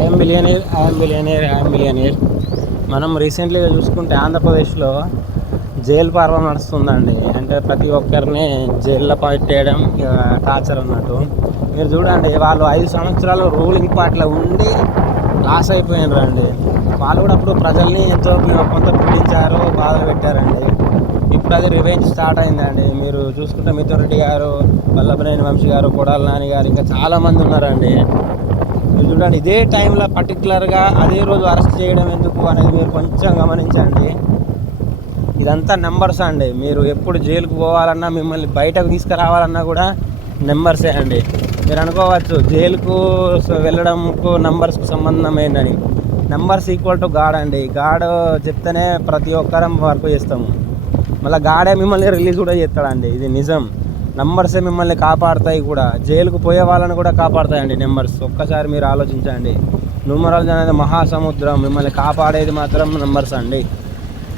I'm billionaire, I'm billionaire, I'm billionaire. మనం రీసెంట్లీగా చూసుకుంటే ఆంధ్రప్రదేశ్లో జైలు పర్వం నడుస్తుందండి. అంటే ప్రతి ఒక్కరిని జైల్లో పెట్టేయడం టార్చర్ అన్నట్టు. మీరు చూడండి, వాళ్ళు 5 సంవత్సరాలు రూలింగ్ పార్టీలో ఉండి లాస్ అయిపోయినారండి. వాళ్ళు కూడా అప్పుడు ప్రజల్ని ఎంతో కొంత పీడించారు, బాధలు పెట్టారండి. ఇప్పుడు అది రివెంజ్ స్టార్ట్ అయిందండి. మీరు చూసుకుంటే మిథున్ రెడ్డి గారు, వల్లభనేని వంశీ గారు, కొడాలి నాని గారు, ఇంకా చాలామంది ఉన్నారండి. మీరు చూడండి, ఇదే టైంలో పర్టికులర్గా అదే రోజు అరెస్ట్ చేయడం ఎందుకు అనేది మీరు కొంచెం గమనించండి. ఇదంతా నెంబర్స్ అండి. మీరు ఎప్పుడు జైలుకు పోవాలన్నా, మిమ్మల్ని బయటకు తీసుకురావాలన్నా కూడా నెంబర్సే అండి. మీరు అనుకోవచ్చు జైలుకు వెళ్ళడంకు నెంబర్స్కు సంబంధం ఏంటని. నెంబర్స్ ఈక్వల్ టు గాడ్ అండి. గాడ్ చెప్తేనే ప్రతి ఒక్కరం వర్క్ చేస్తాము. మళ్ళీ గాడే మిమ్మల్ని రిలీజ్ కూడా చేస్తాడండి. ఇది నిజం. నెంబర్సే మిమ్మల్ని కాపాడుతాయి కూడా. జైలుకు పోయే వాళ్ళని కూడా కాపాడుతాయండి నెంబర్స్. ఒక్కసారి మీరు ఆలోచించండి. న్యూమరాలజీ అనేది మహాసముద్రం. మిమ్మల్ని కాపాడేది మాత్రం నెంబర్స్ అండి.